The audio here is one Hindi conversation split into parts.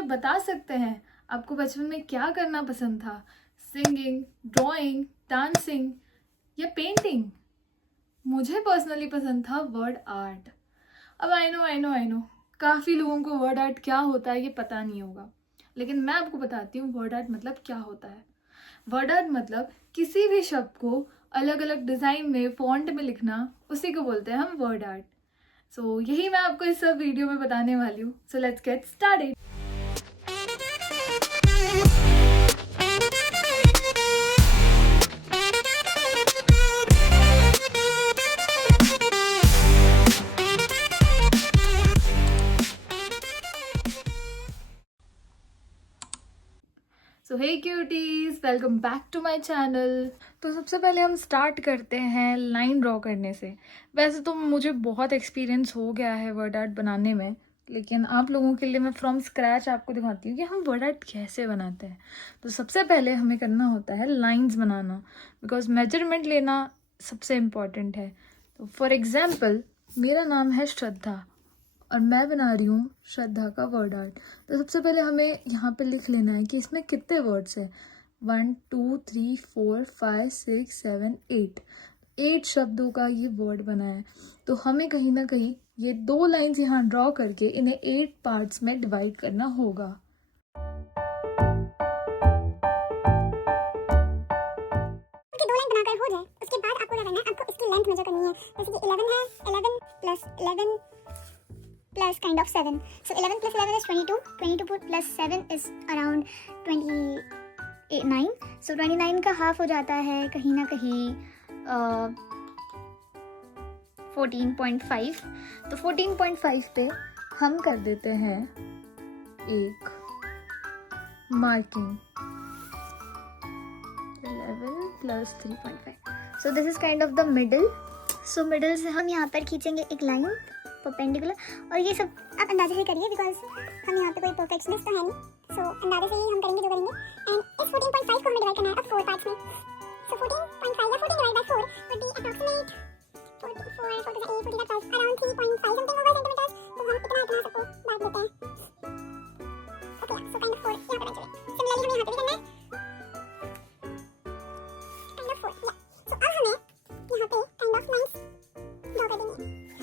मुझे बता सकते हैं आपको बचपन में क्या करना पसंद था? सिंगिंग, ड्राइंग, डांसिंग या पेंटिंग? मुझे पर्सनली पसंद था वर्ड आर्ट। अब आई नो काफ़ी लोगों को वर्ड आर्ट क्या होता है ये पता नहीं होगा, लेकिन मैं आपको बताती हूँ वर्ड आर्ट मतलब क्या होता है। वर्ड आर्ट मतलब किसी भी शब्द को अलग अलग डिज़ाइन में, फॉन्ट में लिखना, उसी को बोलते हैं हम वर्ड आर्ट। सो यही मैं आपको इस सब वीडियो में बताने वाली हूँ। So let's get started. So hey cuties, welcome back to my channel. तो सबसे पहले हम स्टार्ट करते हैं लाइन ड्रॉ करने से। वैसे तो मुझे बहुत एक्सपीरियंस हो गया है वर्ड आर्ट बनाने में, लेकिन आप लोगों के लिए मैं फ्रॉम स्क्रैच आपको दिखाती हूँ कि हम वर्ड आर्ट कैसे बनाते हैं। तो सबसे पहले हमें करना होता है लाइंस बनाना, बिकॉज मेजरमेंट लेना सबसे इम्पॉर्टेंट है। तो फॉर एग्जाम्पल मेरा नाम है श्रद्धा और मैं बना रही हूँ श्रद्धा का वर्ड आर्ट। तो सबसे पहले हमें यहाँ पे लिख लेना है कि इसमें कितने वर्ड्स हैं। 1 2 3 4 5 6 7 8 शब्दों का ये वर्ड बना है। तो हमें कहीं ना कहीं ये 2 लाइंस यहाँ ड्रॉ करके इन्हें 8 पार्ट्स में डिवाइड करना होगा। दो लाइन बनाकर हो जाए उसके बाद आपको क्या करना है, आपको इसकी लेंथ मेजर करनी है। जैसे कि 11 है, 11 plus 11 plus kind of 7. So 11 plus 11 is 22. 22 plus 7 is around 29. So 29 का हाफ हो जाता है कहीं ना कहीं 14.5. तो 14.5 पे हम कर देते हैं एक marking 11 plus 3.5. So this is kind of the middle. So middle से हम यहाँ पर खींचेंगे एक लाइन परपेंडिकुलर, और ये सब आप अंदाजे से करिए बिकॉज हम यहाँ पे कोई परफेक्शनिस्ट तो है नहीं। सो अंदाजे से ही हम करेंगे जो करेंगे। एंड इस 14.5 को हमें डिवाइड करना है अब 4 पार्ट्स में। सो 14.5 या 14 divide by 4 would be approximate 44 4 4 8 45 around 3.5 something होगा सेंटीमीटर। तो हम इतना सबको बांट लेते हैं। ओके, सो काइंड ऑफ 4 यहाँ पे बन चुके। सिमिलरली हमें यहाँ पे भी करना है काइंड ऑफ 4 या। सो अब हमें यहाँ पे काइंड ऑफ लाइंस ड्रॉ कर देंगे,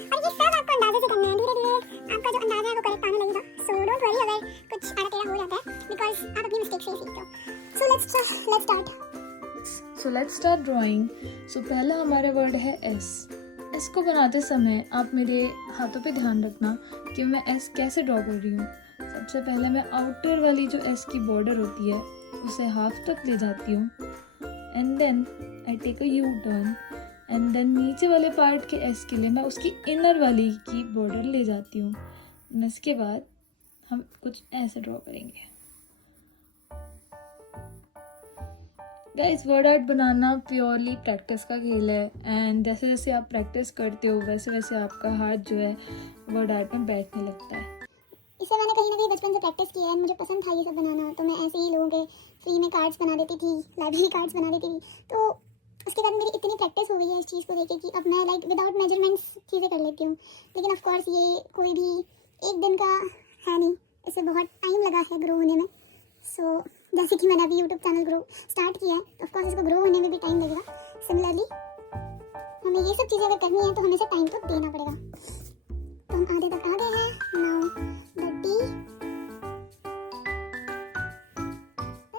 और ये सब आपको अंदाजे से करना है। धीरे धीरे आपका जो अंदाजा है वो करेक्ट आने लगेगा। सो डोंट वरी अगर कुछ आड़ा टेढ़ा हो जाता है, बिकॉज आप अपनी मिस्टेक से ही सीखते हो। So let's start. So let's start drawing. So पहला हमारा वर्ड है एस। एस को बनाते समय आप मेरे हाथों पे ध्यान रखना कि मैं एस कैसे ड्रॉ कर रही हूँ। सबसे पहले मैं आउटर वाली जो एस की बॉर्डर होती है उसे हाफ तक ले जाती हूँ, and then I take a U turn, and then नीचे वाले पार्ट के एस के लिए मैं उसकी इनर वाली की बॉर्डर ले जाती हूँ। इसके बाद हम कुछ ऐसे ड्रॉ करेंगे। गाइस, वर्ड आर्ट बनाना प्योरली प्रैक्टिस का खेल है, एंड जैसे जैसे आप प्रैक्टिस करते हो वैसे वैसे आपका हाथ जो है वर्ड आर्ट में बैठने लगता है। इसे मैंने कहीं ना कहीं बचपन से प्रैक्टिस की है, मुझे पसंद था ये सब बनाना। तो मैं ऐसे ही लोगों के फ्री में कार्ड्स बना देती थी, लाइब्रेरी कार्ड्स बना देती थी। तो उसके बाद मेरी इतनी प्रैक्टिस हो गई है इस चीज़ को लेके कि अब मैं लाइक विदाउट मेजरमेंट्स चीज़ें कर लेती हूँ। लेकिन ऑफ कोर्स ये कोई भी एक दिन का है नहीं, इसे बहुत टाइम लगा है ग्रो होने में। सो जैसे कि मैंने अभी यूट्यूब चैनल ग्रो स्टार्ट किया है, तो ऑफ कोर्स इसको ग्रो होने में भी टाइम लगेगा। सिमिलरली हमें ये सब चीज़ें अगर करनी है तो हमें से टाइम तो देना पड़ेगा। तो हम आधे तक आ गए हैं। Now the D,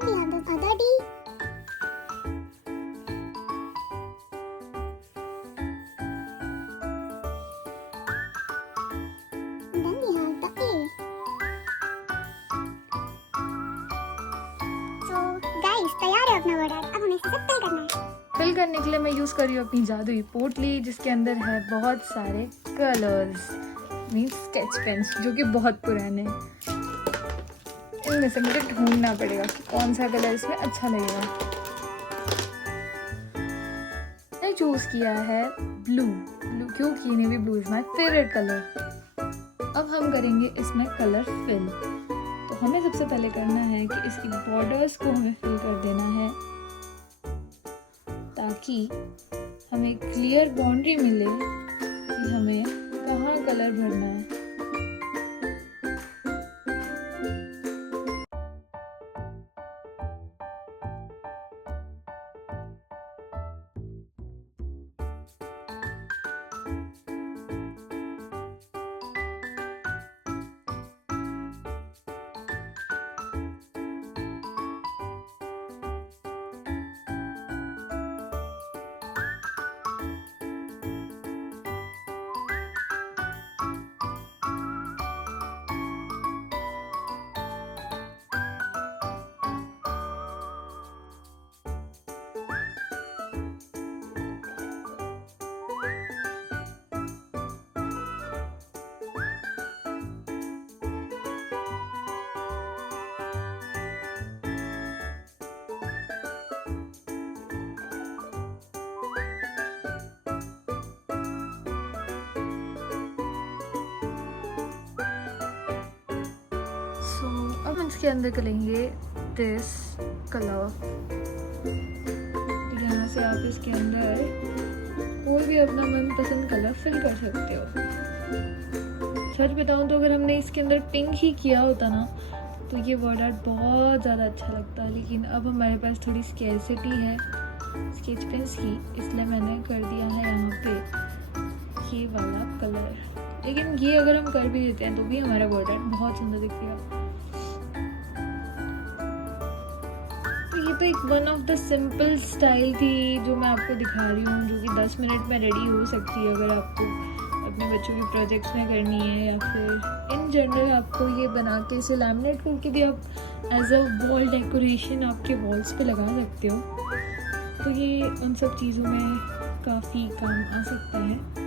we have the other D, then we have the A. So guys, तैयार है अपना वर्ड आर्ट। अब हमें इसे सब फिल करना है। फिल करने के लिए मैं यूज़ कर रही हूँ अपनी जादुई पोटली, जिसके अंदर है बहुत सारे कलर्स, मीन्स स्केच पेन्स, जो कि बहुत पुराने हैं। इनमें से मुझे ढूंढना पड़ेगा कि कौन सा कलर इसमें अच्छा लगेगा। मैंने चूज़ किया है ब्लू क्योंकि navy blue is my favourite colour. अब हम करेंगे इसमें कलर फिल। तो हमें सबसे पहले करना है कि इसकी बॉर्डर्स को हमें फिल कर देना है, ताकि हमें क्लियर बाउंड्री मिले कि हमें कहाँ कलर भरना है। हम इसके अंदर करेंगे दिस कलर। यहाँ से आप इसके अंदर कोई भी अपना मनपसंद कलर फिल कर सकते हो। सच बताऊँ तो अगर हमने इसके अंदर पिंक ही किया होता ना तो ये वर्ड आर्ट बहुत ज़्यादा अच्छा लगता, लेकिन अब हमारे पास थोड़ी स्कैरसिटी है स्केच पेन्स की, इसलिए मैंने कर दिया है यहाँ पे ये वाला कलर। लेकिन ये अगर हम कर भी देते हैं तो भी हमारा वर्ड आर्ट बहुत सुंदर दिखेगा। तो ये तो एक one of the simple style थी जो मैं आपको दिखा रही हूँ, जो कि 10 मिनट में रेडी हो सकती है अगर आपको अपने बच्चों की प्रोजेक्ट्स में करनी है, या फिर इन जनरल आपको ये बना के इसे लैमिनेट करके भी आप एज अ वॉल डेकोरेशन आपके वॉल्स पे लगा सकते हो। तो ये उन सब चीज़ों में काफ़ी काम आ सकता है।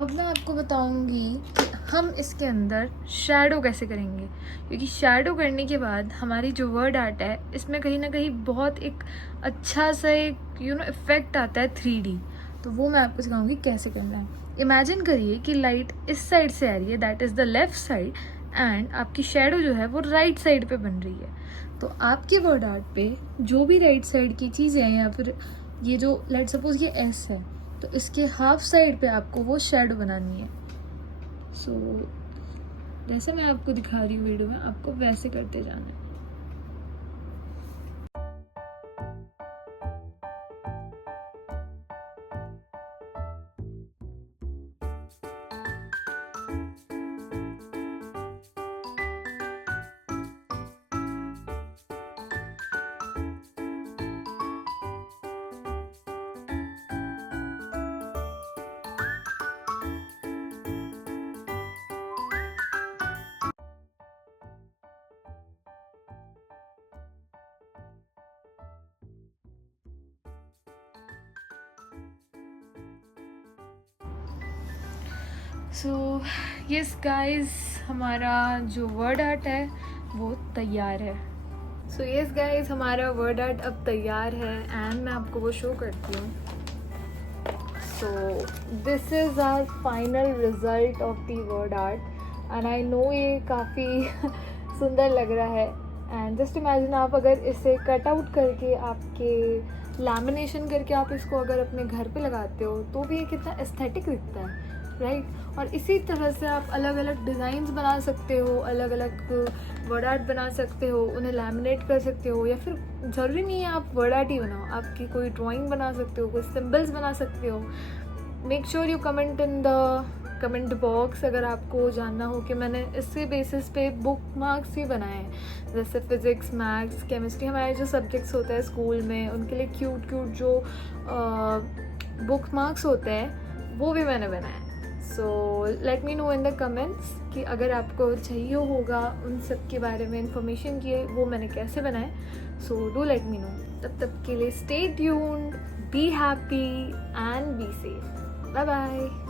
अब मैं आपको बताऊंगी कि हम इसके अंदर शैडो कैसे करेंगे, क्योंकि शैडो करने के बाद हमारी जो वर्ड आर्ट है इसमें कहीं ना कहीं बहुत एक अच्छा सा एक इफेक्ट आता है 3D। तो वो मैं आपको सिखाऊंगी कैसे करना है। इमेजिन करिए कि लाइट इस साइड से आ रही है, that is the left side, and आपकी शैडो जो है वो राइट साइड पे बन रही है। तो आपके वर्ड आर्ट पे जो भी राइट साइड की चीज़ें हैं, या फिर ये जो लेट सपोज ये एस है, तो इसके हाफ साइड पे आपको वो शैडो बनानी है। सो जैसे मैं आपको दिखा रही हूँ वीडियो में, आपको वैसे करते जाना है। सो यस गाइज, हमारा जो वर्ड आर्ट है वो तैयार है। सो यस गाइज, हमारा वर्ड आर्ट अब तैयार है एंड मैं आपको वो शो करती हूँ। So this is our final result of the word art and I know ये काफ़ी सुंदर लग रहा है। एंड जस्ट इमेजिन, आप अगर इसे कट आउट करके आपके लैमिनेशन करके आप इसको अगर अपने घर पे लगाते हो तो भी ये कितना एस्थेटिक दिखता है, राइट। और इसी तरह से आप अलग अलग डिज़ाइंस बना सकते हो, अलग अलग वर्ड आर्ट बना सकते हो, उन्हें लैमिनेट कर सकते हो, या फिर ज़रूरी नहीं है आप वर्ड आर्ट ही बनाओ, आपकी कोई ड्राइंग बना सकते हो, कोई सिंबल्स बना सकते हो। Make sure you comment in the comment box अगर आपको जानना हो कि मैंने इसके बेसिस पे बुक मार्क्स ही बनाए हैं, जैसे फिज़िक्स, मैथ्स, केमिस्ट्री, हमारे जो सब्जेक्ट्स होते हैं स्कूल में उनके लिए क्यूट क्यूट जो बुक मार्क्स होते हैं वो भी मैंने बनाए। So let me no in the comments कि अगर आपको चाहिए होगा उन सब के बारे में इंफॉर्मेशन की वो मैंने कैसे बनाए। So do let me know. तब तक के लिए stay tuned, be happy and be safe. Bye bye.